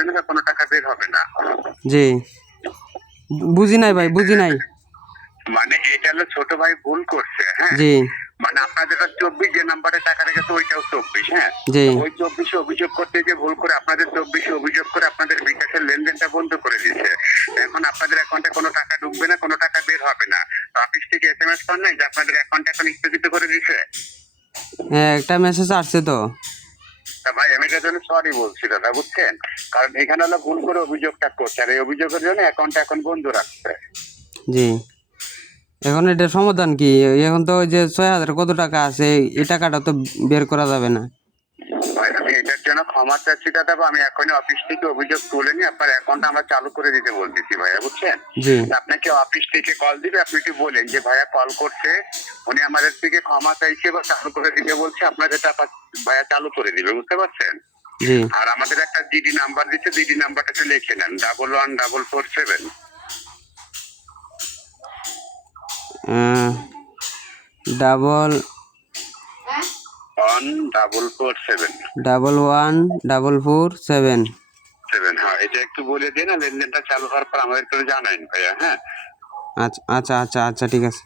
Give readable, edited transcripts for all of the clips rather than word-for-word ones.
ঢুকবে না, কোনো টাকা বের হবে না। জি, বুঝি নাই ভাই, বুঝি নাই। মানে এটা হলো ছোট ভাই ভুল করছে, হ্যাঁ। জি মানে আপনাদের 24 যে নাম্বারে টাকা রেখেছে ওইটাও 24, হ্যাঁ। জি ওই 24 অভিযোগ করতে যে ভুল করে আপনাদের 24 অভিযোগ করে আপনাদের বিকাশের লেনদেনটা বন্ধ করে দিচ্ছে। এখন আপনাদের অ্যাকাউন্টে কোনো টাকা ঢুকবে না, কোনো টাকা বের হবে না। তো অফিস থেকে SMS পান নাই যে আপনাদের অ্যাকাউন্ট এখন স্থগিত করে দিচ্ছে? হ্যাঁ, একটা মেসেজ আসছে তো। তা ভাই আমি এটার জন্য সরি বলছি দাদা, বুঝছেন? কারণ এখানে হলো ভুল করে অভিযোগটা করছে, আর এই অভিযোগের জন্য অ্যাকাউন্টটা এখন বন্ধ রাখছে। জি, এখন এটার সমাধান কি? এখন তো ওই যে 6,000 কত টাকা আছে, এই টাকাটা তো বের করা যাবে না। ভাই আমি এটার জন্য ক্ষমা চাচ্ছি দাদা, আমি এখনই অফিস থেকে অভিযোগ তুলে নিয়ে আপনার অ্যাকাউন্টটা আমরা চালু করে দিতে বলতেছি ভাইয়া, বুঝছেন? জি আপনাকে অফিস থেকে কল দিবে, আপনি কি বলেন যে ভাইয়া কল করছে, উনি আমাদের থেকে ক্ষমা চাইছে বা চালু করে দিতে বলছে, আপনাদের টাকা ভাইয়া চালু করে দিবে, বুঝতে পারছেন? জি আর আমাদের একটা জিডি নাম্বার দিচ্ছে, জিডি নাম্বারটা একটু লিখে নেন, 114447 ডাবল 1447 1147। হ্যাঁ, এটা একটু বলে দিন, আর লেনদেনটা চালু হওয়ার পর আমাদের একটু জানাইন ভাইয়া, হ্যাঁ। আচ্ছা আচ্ছা আচ্ছা আচ্ছা, ঠিক আছে।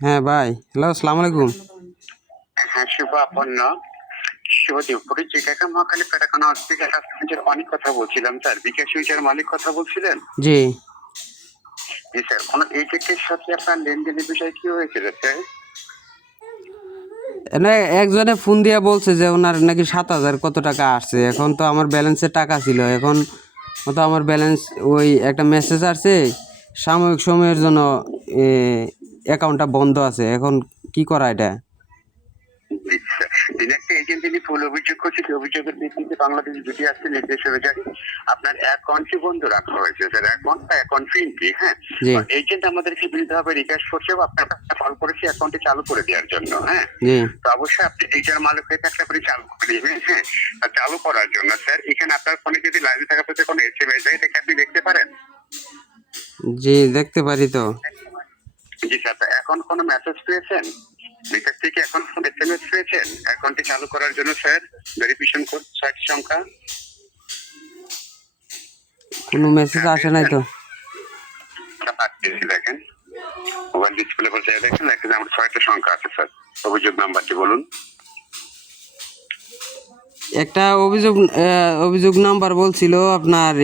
হ্যাঁ ভাই, হ্যালো, আসসালামু আলাইকুম। হ্যাঁ, শুভ আপন্ন শুভদীপ পরিচিকা মহাকালী পেটাকানা থেকে অনেক কথা বলছিলাম স্যার, বিকাশ উইচার মালিক কথা বলছিলেন? জি জি স্যার, কোন এজেন্টের সাথে আপনার লেনদেনের বিষয় কি হয়েছিল স্যার? এনে একজনে ফোন দিয়া বলছে যে ওনার নাকি 7,000 কত টাকা আসছে। এখন তো আমার ব্যালেন্সে টাকা ছিল, এখন তো আমার ব্যালেন্স, ওই একটা মেসেজ আসছে সাময়িক সময়ের জন্য অ্যাকাউন্টটা বন্ধ আছে। এখন কি করা এটা? তিনি একটা এজেন্ট, তিনি ফুল অভিযোগ করছে, অভিযোগের ভিত্তিতে বাংলাদেশ দুটি আসছে নির্দেশ অনুযায়ী আপনার অ্যাকাউন্টটি বন্ধ রাখা হয়েছে স্যার। অ্যাকাউন্ট ফিনটি, হ্যাঁ, জি এজেন্ট আমাদেরকে বিরুদ্ধভাবে রিকোয়েস্ট করছে, আপনার কল করেছি অ্যাকাউন্টে চালু করে দেওয়ার জন্য, হ্যাঁ। জি তো অবশ্যই আপনি এইটার মালিক হয়ে থাকলে আপনি চালু করে দিবেন, হ্যাঁ। আর চালু করার জন্য স্যার এখানে আপনার ফোনে যদি লাইনে থাকা প্রতি কোনো SMS যায়, এটাকে আপনি দেখতে পারেন? জি, দেখতে পারি তো। জি স্যার, এখন কোনো মেসেজ পেয়েছেন বিকাশ থেকে? এখন কোনো SMS পেয়েছেন অ্যাকাউন্টটি চালু করার জন্য স্যার? ভেরিফিকেশন কোড 6টি সংখ্যা। কোনো মেসেজ আসে নাই তো। দেখেন মোবাইল ডিসপ্লে করে দেখেন, এখানে আমার 6টা সংখ্যা আছে স্যার। অভিযোগ নাম্বারটি বলুন। একটা অভিযোগ নাম্বার বলছিল আপনার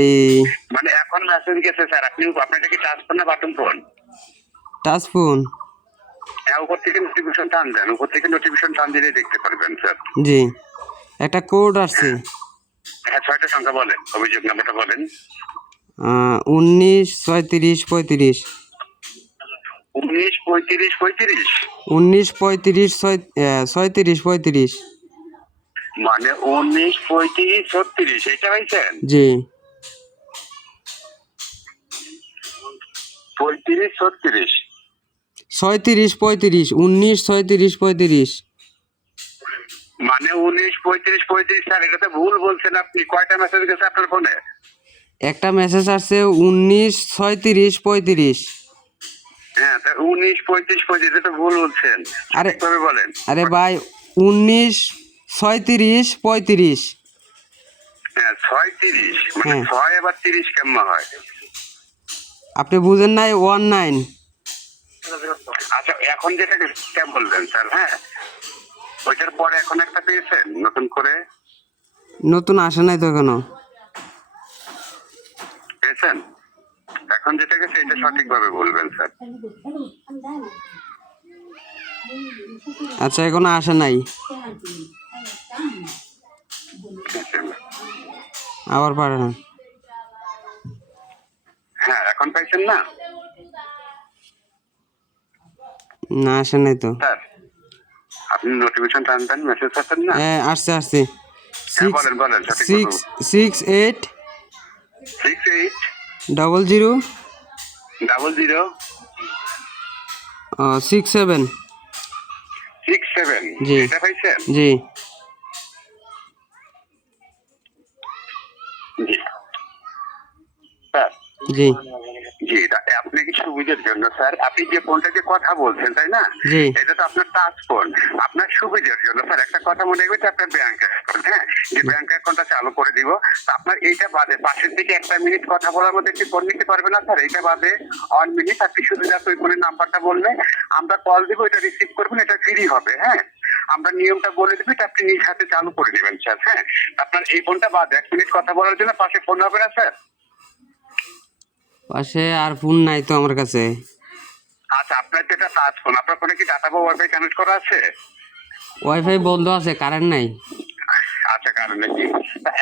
মানে এখন মেসেজ গেছে স্যার, আপনি আপনার কি টাচ ফোন না বাটন ফোন? Touch phone. হ্যাঁ, উপর থেকে নোটিফিকেশন টান দেন, উপর থেকে নোটিফিকেশন টান দিলে দেখতে পারবেন স্যার। জি, একটা কোড আসছে। হ্যাঁ, 6টা সংখ্যা বলেন, অভিযোগ নাম্বারটা বলেন। 19 35 35। 19 35 35। 19 35 36 35। মানে 19 35 36, এটা পাইছেন? জি 35 36। 36 35, 19 36 35। মানে 19 35 35 স্যার, এটা তো ভুল বলছেন আপনি। কয়টা মেসেজ গেছে আপনার ফোনে? একটা মেসেজ আসছে 19 36 35। হ্যাঁ, 19 35 35, এটা তো ভুল বলছেন। আরে কিভাবে বলেন? আরে ভাই, 19 36 35। হ্যাঁ, 6 30, মানে হ্যাঁ, 6 আবার 30 কেমন হয়? আপনি বুঝেন নাই? 19। আচ্ছা, এখন যেটাকে কেমন বলবেন স্যার? হ্যাঁ, ওইটার পরে এখন একটা পেয়েছেন নতুন করে? নতুন আসে নাই তো এখনো। পেয়েছেন? এখন যেটা গেছে এটা সঠিকভাবে বলবেন স্যার। আচ্ছা, এখনো আসে নাই। আবার পারেন। হ্যাঁ, এখন পাইছেন না? না, আসে নাই তো। স্যার আপনি নোটিফিকেশন টানবেন, মেসেজ পাচ্ছেন না? হ্যাঁ, আসছে আসছে। হ্যাঁ, বলেন বলেন সঠিক। 68 68 00 00 67। 67, জি এটা পাইছেন? জি জি জি, আপনি কি সুবিধার জন্য স্যার, আপনি যে ফোনটা যে কথা বলছেন তাই না, জি এটা তো আপনার টাচ ফোন। আপনার সুবিধার জন্য স্যার একটা কথা মনে রাখবেন, আপনার ব্যাংক অ্যাকাউন্ট, হ্যাঁ, যে ব্যাংক অ্যাকাউন্টটা চালু করে দিব। তো আপনার এইটা বাদে পাশের থেকে 1 মিনিট কথা বলার মধ্যে কি ফোন নিতে পারবে না স্যার? এইটা বাদে 1 মিনিট আপনি শুধু জাস্ট ওই ফোনের নাম্বারটা বললে আমরা কল দিব, এটা রিসিভ করবেন, এটা ফ্রি হবে। হ্যাঁ, আমরা নিয়মটা বলে দেবো, এটা আপনি নিজ হাতে চালু করে নেবেন স্যার। হ্যাঁ, আপনার এই ফোনটা বাদে 1 মিনিট কথা বলার জন্য পাশে ফোন হবে না স্যার? পাশে আর ফোন নাই তো আমার কাছে। আচ্ছা, আপনার যেটা টাচ ফোন, আপনার ফোনে কি ডাটা বা ওয়াইফাই কানেক্ট করা আছে? ওয়াইফাই বন্ধ আছে, কারেন্ট নাই। আচ্ছা, কারণ কি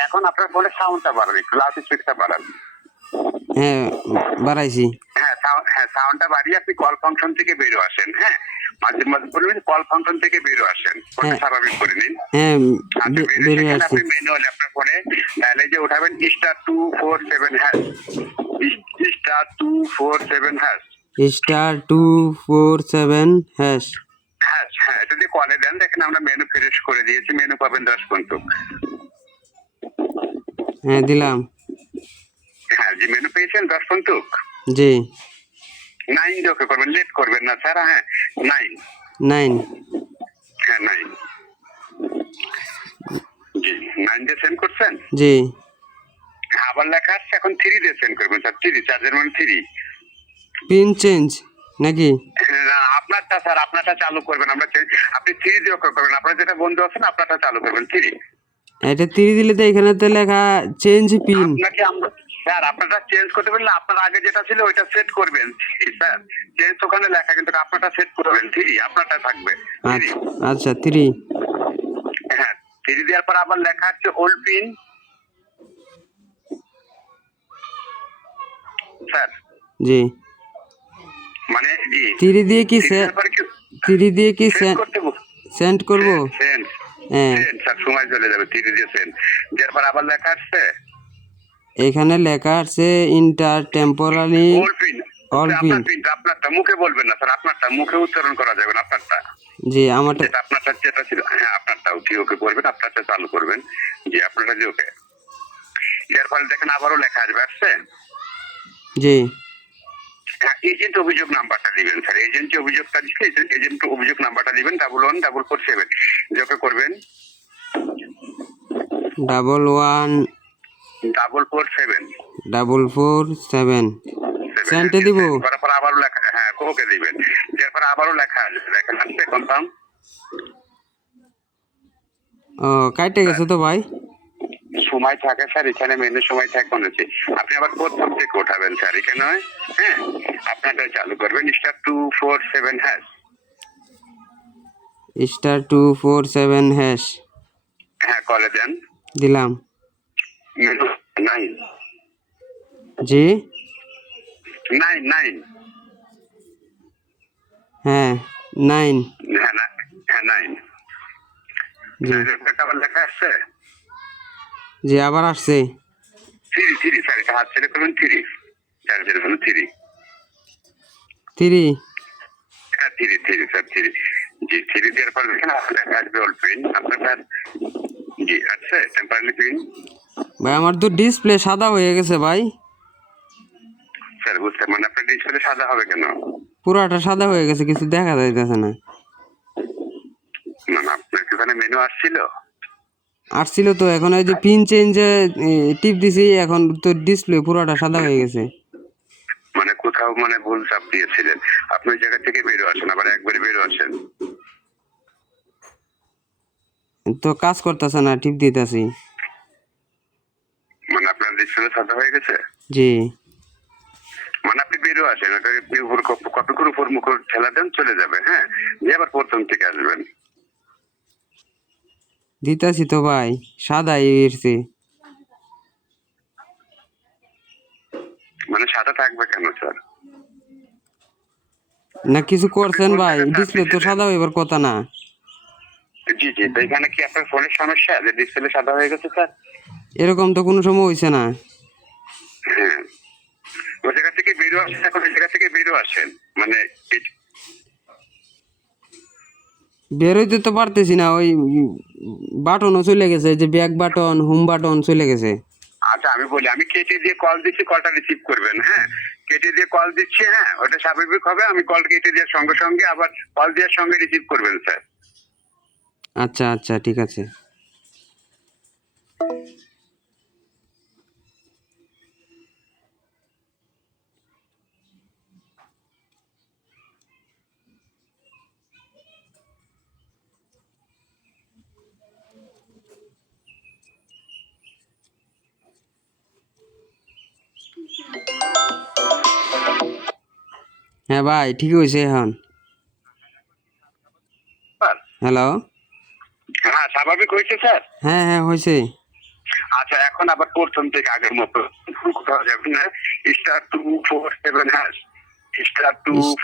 এখন আপনার ফোনে সাউন্ডটা বাড়ান, একটু লাউড স্পিকারটা বাড়ান। হ্যাঁ বাড়াইছি। হ্যাঁ, সাউন্ডটা বাড়িয়ে আপনি কল ফাংশন থেকে বেরো আসেন। হ্যাঁ, মাঝে মাঝে বলবেন কল ফাংশন থেকে বেরো আসেন, ফোনটা হ্যাঁ স্বাভাবিক করে নিন। হ্যাঁ আচ্ছা, বেরিয়ে সেখানে আসছি। আপনি ম্যানুয়ালি আপনার ফোনে তাহলে যে উঠাবেন *247#, *247#। *247#। হ্যাঁ হ্যাঁ, এটা দিয়ে কলে দেন, দেখেন আমরা মেনু ফ্রেশ করে দিয়েছি, মেনু পাবেন 10 পর্যন্ত। হ্যাঁ দিলাম। হ্যাঁ, যে মেনু পেয়েছেন 10 পর্যন্ত। জি 9 দিয়ে ওকে করবেন, লেট করবেন না স্যার। হ্যাঁ, 9। 9। হ্যাঁ, 9। জি, 9 দিয়ে সেন্ড করছেন। জি আবার লেখা আসছে, এখন 3 দিয়ে সেন্ড করবেন স্যার। 3, চার্জের মানে 3। পিন চেঞ্জ নাকি? না, আপনারটা স্যার, আপনারটা চালু করবেন। আপনি 3 দিয়ে ওকে করবেন, আপনার যেটা বন্ধু আছেন আপনারটা চালু করবেন 3। এটা 3 দিলে তো এখানে তো লেখা চেঞ্জ পিন। আপনাকে আমরা স্যার আপনারটা চেঞ্জ করতে পারলে আপনার আগে যেটা ছিল ওইটা সেট করবেন। স্যার, চেঞ্জ ওখানে লেখা, কিন্তু আপনারটা সেট করবেন 3, আপনারটা থাকবে 3। আচ্ছা 3। হ্যাঁ, 3 দেওয়ার পর আবার লেখা আছে ওল্ড পিন স্যার। জি মানে জি 3 দিয়ে কি 3 দিয়ে কি সেন্ড করতে সেন্ড করব? সেন্ড হ্যাঁ সেন্ড স্যার, সময় চলে যাবে। 3 দিয়ে সেন্ড দেওয়ার পর আবার লেখা আসছে এখানে লেখা আছে inter temporary old pin. All pin. আপনার পিনটা আপনারটা মুখে বলবেন না স্যার, আপনারটা মুখে উচ্চারণ করা যাবে না। আপনারটা জি আমারটা। যেটা আপনারটা যেটা ছিল, হ্যাঁ আপনারটা ওকে করবেন, আপনারটা চালু করবেন। জি, আপনারটা যে ওকে এর ফলে দেখেন আবারও লেখা আসবে, আসছে। জি এজেন্ট অভিযোগ নাম্বারটা দিবেন স্যার, এজেন্ট যে অভিযোগটা দিচ্ছে এজেন্ট অভিযোগ নাম্বারটা দিবেন 114447 যে ওকে করবেন। 114447 সেন্টে দিব। তারপর আবারও লেখা, হ্যাঁ ওকে দিবেন। এরপর আবারও লেখা আসবে, দেখেন আসছে কনফার্ম। ও কাটে গেছে তো ভাই। সময় থাকে স্যার, এখানে মেনু সময় থাকে হচ্ছে। আপনি আবার প্রথম থেকে উঠাবেন স্যার, এখানে হ্যাঁ আপনারটা চালু করবেন *247#। *247#। হ্যাঁ, কলে দেন, দিলাম। মেনু 9। জি 9। হ্যাঁ 9। হ্যাঁ না, হ্যাঁ 9। জি আবার লেখা আসছে জি আবার আসছে 3 স্যার, এটা হাত ছেড়ে করবেন 3, চার্জের জন্য 3। 3। হ্যাঁ 3 স্যার 3। জি, 3 দেওয়ার পর দেখেন লেখা আসবে ওল্ড পিন আপনার স্যার। জি আসছে টেম্পারারি পিন। ভাই আমার তো ডিসপ্লে সাদা হয়ে গেছে ভাই। স্যার বুঝতে, মানে আপনার ডিসপ্লে সাদা হবে কেন? পুরাটা সাদা হয়ে গেছে, কিছু দেখা যাইতেছে না। না না, আপনার কি ওখানে মেনু আসছিল? আসছিল তো, এখন ওই যে পিন চেঞ্জে টিপ দিছি, এখন তো ডিসপ্লে পুরাটা সাদা হয়ে গেছে। মানে কোথাও মানে ভুল চাপ দিয়েছিলেন। আপনি ওই জায়গা থেকে বেরো আসেন, আবার একবারে বেরো আসেন। তো কাজ করতেছে না, টিপ দিতেছি। মানে আপনার ডিসপ্লে সাদা হয়ে গেছে। জি মানে আপনি বেরো আসেন, ওটা উপর কপি করে উপর মুখ ঠেলা দেন, চলে যাবে। হ্যাঁ, দিয়ে আবার প্রথম থেকে আসবেন। দিতেছি তো ভাই, সাদা এসছে। মানে সাদা থাকবে কেন স্যার? না কিছু করছেন ভাই, ডিসপ্লে তো সাদা হইবার কথা না। জি জি, তো এখানে কি আপনার ফোনের সমস্যা যে ডিসপ্লে সাদা হয়ে গেছে স্যার? এরকম তো কোনো সময় হইছে না। হ্যাঁ, ওই জায়গা থেকে বেরো আসেন, এখন ওই জায়গা থেকে বেরো আসেন। মানে বেরোইতে তো পারতেছি না, ওই বাটনও চলে গেছে, যে ব্যাক বাটন হোম বাটন চলে গেছে। আচ্ছা আমি বলি, আমি কেটে দিয়ে কল দিচ্ছি, কলটা রিসিভ করবেন। হ্যাঁ, কেটে দিয়ে কল দিচ্ছি, হ্যাঁ ওটা স্বাভাবিক হবে। আমি কল কেটে দেওয়ার সঙ্গে সঙ্গে আবার কল দেওয়ার সঙ্গে রিসিভ করবেন স্যার। আচ্ছা আচ্ছা ঠিক আছে। হ্যাঁ ভাই ঠিক হয়েছে এখন। Sir, hello. হ্যাঁ স্বাভাবিক হয়েছে স্যার। হ্যাঁ হ্যাঁ হয়েছে। আচ্ছা এখন আবার প্রথম থেকে আগের মতো কোথাও যাবেন না। *247# স্টার টু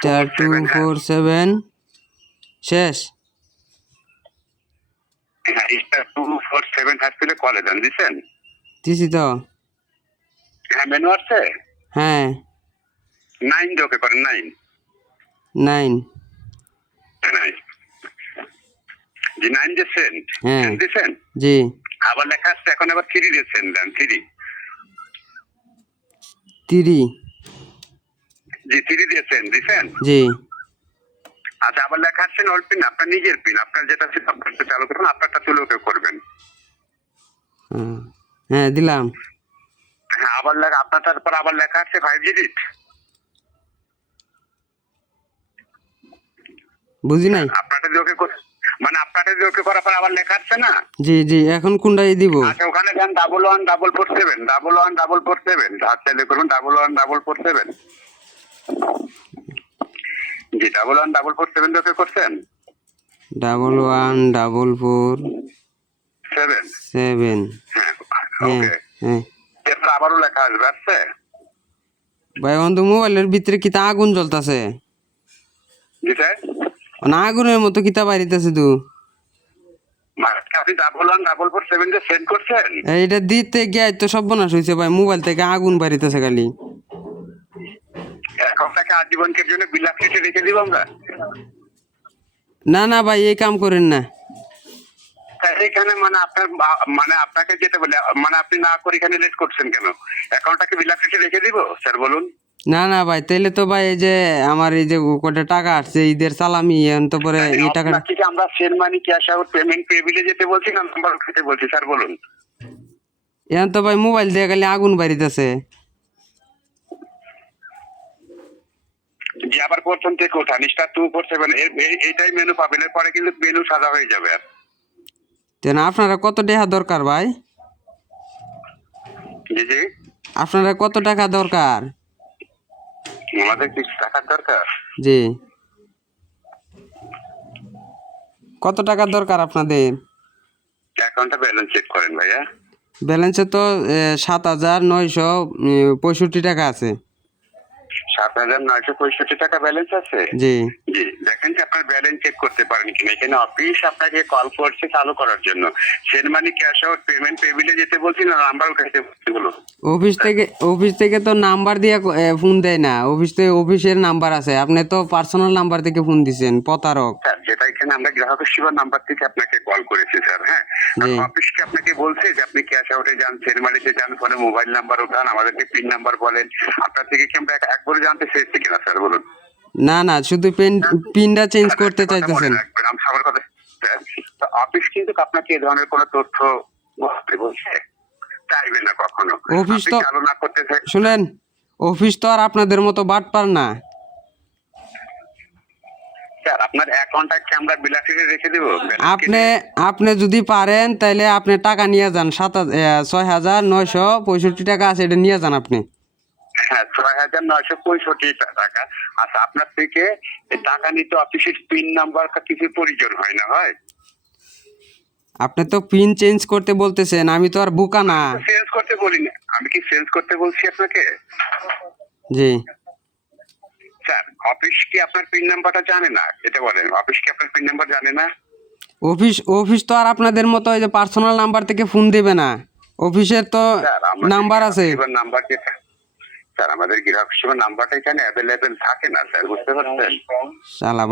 *247# ফোর সেভেন শেষ। হ্যাঁ *247# তুলে কলে দেন, দিচ্ছেন? দিছি তো। হ্যাঁ মেনু আছে। হ্যাঁ 9 দিয়ে ওকে করেন, 9 9। 9 জি 9 দিচ্ছেন, হ্যাঁ দিচ্ছেন। জি আবার লেখা আসছে এখন আবার 3 দিচ্ছেন, দেন 3। 3 জি 3 দিয়েছেন, দিচ্ছেন। জি। আচ্ছা আবার লেখা আসছে ওল্ড পিন, আপনার নিজের পিন, আপনার যেটা সেটা আপনারটা চালু করুন, আপনারটা তুলে ওকে করবেন। হ্যাঁ দিলাম। হ্যাঁ আবার লেখা আপনার, তারপর আবার লেখা আছে 5 ডিজিট। বুঝি নাই। আপনারটা দিয়ে ওকে মানে আপনারটা দিয়ে ওকে করার পর আবার লেখা আসছে না। জি জি এখন কোনটাই দিব? আচ্ছা ওখানে দেন 114447, 114447, আচ্ছা লিখুন 114447। জি 114447 ওকে করছেন। 114447। হ্যাঁ হ্যাঁ ওকে। হ্যাঁ এরপর আবারও লেখা আসবে, আসছে। ভাই অন্ত মোবাইলের ভিতরে কিতা আগুন জ্বলতাছে, জি স্যার। না আগুনের মতো কিতা বাড়িতেছে তো। মানে আপনি 114447 যে সেন্ড করছেন। এইটা দিতে গিয়ে তো সর্বনাশ হয়েছে ভাই, মোবাইল থেকে আগুন বাড়িতেছে খালি। এখন তাকে আজীবনকের জন্য বিলাক লিখে রেখে দিব আমরা। না না ভাই এই কাম করেন না। এখানে মানে আপনার মানে আপনাকে যেতে বলে, মানে আপনি না করে এখানে লেট করছেন কেন? অ্যাকাউন্টটাকে বিলাক লিখে রেখে দিব স্যার, বলুন। না না ভাই তাইলে তো ভাই এই যে আমার এই যে কটা টাকা আসছে ঈদের সালামি এখন তো পরে এই টাকাটা। আপনাকে কি আমরা send money cash out payment পেবিলে যেতে বলছি না নাম্বার খেতে বলছি স্যার, বলুন। এখন তো ভাই মোবাইল দিয়ে খালি আগুন বাড়িতেছে। যে আবার প্রথম থেকে ওঠান *247, এইটাই মেনু পাবেন, এরপরে কিন্তু মেনু সাদা হয়ে যাবে। আর তেন আপনারা কত টাকা দরকার ভাই? জি জি আপনারা কত টাকা দরকার? আমাদের কিছু টাকার দরকার। জি কত টাকা দরকার আপনাদের? অ্যাকাউন্টটা ব্যালেন্স চেক করেন ভাইয়া। ব্যালেন্সে তো 7,965 টাকা আছে। 7,965 টাকা ব্যালেন্স আছে। জি জি দেখেন যে আপনার ব্যালেন্স চেক করতে পারেন কিনা। এখানে অফিস আপনাকে কল করছে চালু করার জন্য। Send money cash out payment পেবিলে যেতে বলছি না নাম্বার উঠাইতে বলছি, বলুন। অফিস থেকে তো নাম্বার দিয়ে ফোন দেয় না। অফিসের নাম্বার আছে, আপনি তো পার্সোনাল নাম্বার থেকে ফোন দিছেন, প্রতারক। স্যার যেটা এখানে আমরা গ্রাহকের সেবার নাম্বার থেকে আপনাকে কল করেছি স্যার। হ্যাঁ জি। অফিসকে আপনাকে বলছে যে আপনি ক্যাশ আউটে যান, সেন্ড মানিতে যান, ফোনে মোবাইল নাম্বার ওঠান, আমাদেরকে পিন নাম্বার বলেন। আপনার থেকে কি আমরা একবারে জানতে চেয়েছি কিনা স্যার, বলুন। না না শুধু পিনটা চেঞ্জ করতে একটা কথা মনে চাইতেছেন। রাখবেন, আমি সবার কথা স্যার, তো অফিস কিন্তু আপনাকে এই ধরনের কোনো তথ্য বলতে বলছে চাইবে না কখনো। অফিস আপনি তো চালু না করতে শুনেন, অফিস তো আর আপনাদের মতো বাটপার না। স্যার আপনার অ্যাকাউন্টটাকে আমরা বিলাসিতে রেখে দেবো। আপনি যদি পারেন তাহলে আপনি টাকা নিয়ে যান। 6,965 টাকা আছে, এটা নিয়ে যান আপনি। হ্যাঁ 6,965 টাকা। আচ্ছা আপনার থেকে এই টাকা নিতে অফিসের পিন নাম্বার কিছু প্রয়োজন হয় না? হয় আপনি তো পিন চেঞ্জ করতে বলতেছেন, আমি তো আর বোকা না। চেঞ্জ করতে বলি না, আমি কি চেঞ্জ করতে বলছি আপনাকে? জি স্যার অফিস কি আপনার পিন নাম্বারটা জানে না? এটা বলেন, অফিস কি আপনার পিন নাম্বার জানে না? অফিস তো আর আপনাদের মতো ওই যে পার্সোনাল নাম্বার থেকে ফোন দেবে না। অফিসের তো নাম্বার আছে। নাম্বার কি স্যার? আমাদের গ্রাহক সেবার নাম্বারটা এখানে অ্যাভেলেবেল থাকে না স্যার, বুঝতে পারছেন? শালা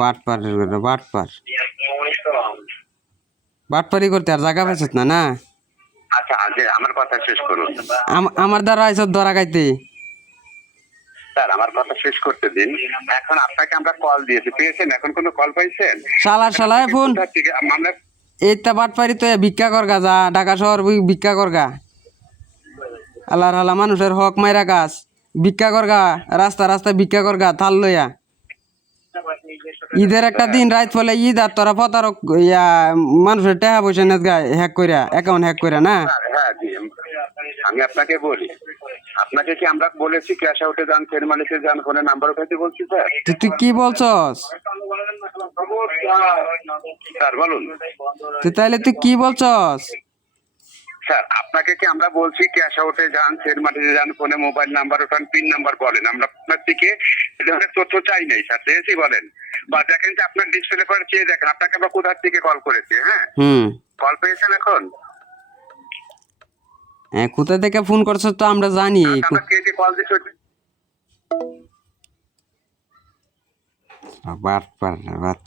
বাটপারি করতে আর জায়গা পাইছিস না না। আচ্ছা আগে আমার কথা শেষ করুন আমার দ্বারা আইসব ধরা খাইতে। স্যার, আমার কথা শেষ করতে দিন। এখন আপনাকে আমরা কল দিয়েছি, পেয়েছেন? এখন কোনো কল পাইছেন? শালায় ফোন কোথা থেকে আমরা এইটা বাটপারি তো ভিক্ষা করগা, যা ঢাকা শহর ভিক্ষা করগা। আল্লাহর হালা মানুষের হক মাইরা গাছ ভিক্ষা করগা, রাস্তা রাস্তা ভিক্ষা করগা থাল লইয়া। ঈদের একটা দিন রাত ফলে ঈদ আর তোরা প্রতারক ইয়া মানুষের টাকা পয়সা নেত গায়ে হ্যাক কইরা, অ্যাকাউন্ট হ্যাক কইরা না। হ্যাঁ জি, আমি আপনাকে বলি, আপনাকে কি আমরা বলেছি ক্যাশ আউটে যান, ফেরমালিশে যান, ফোনে নাম্বার উঠাইতে বলছি স্যার? তুই কি বলছস? স্যার বলুন। তাইলে তুই কি বলছস? স্যার, আপনাকে কি আমরা বলছি ক্যাশ আউটে যান, ফেরমালিশে যান, ফোনে মোবাইল নাম্বার ওঠান, পিন নাম্বার বলেন? আমরা আপনার থেকে এই ধরনের তথ্য চাই নাই স্যার, চেয়েছি বলেন? বা দেখেন যে আপনার ডিসপ্লে করে চেয়ে দেখেন আপনাকে আমরা কোথা থেকে কল করেছি। হ্যাঁ, কল পেয়েছেন এখন? হ্যাঁ, কোথা থেকে ফোন করছস তো আমরা জানি। আমরা কে কে কল দিচ্ছি বাট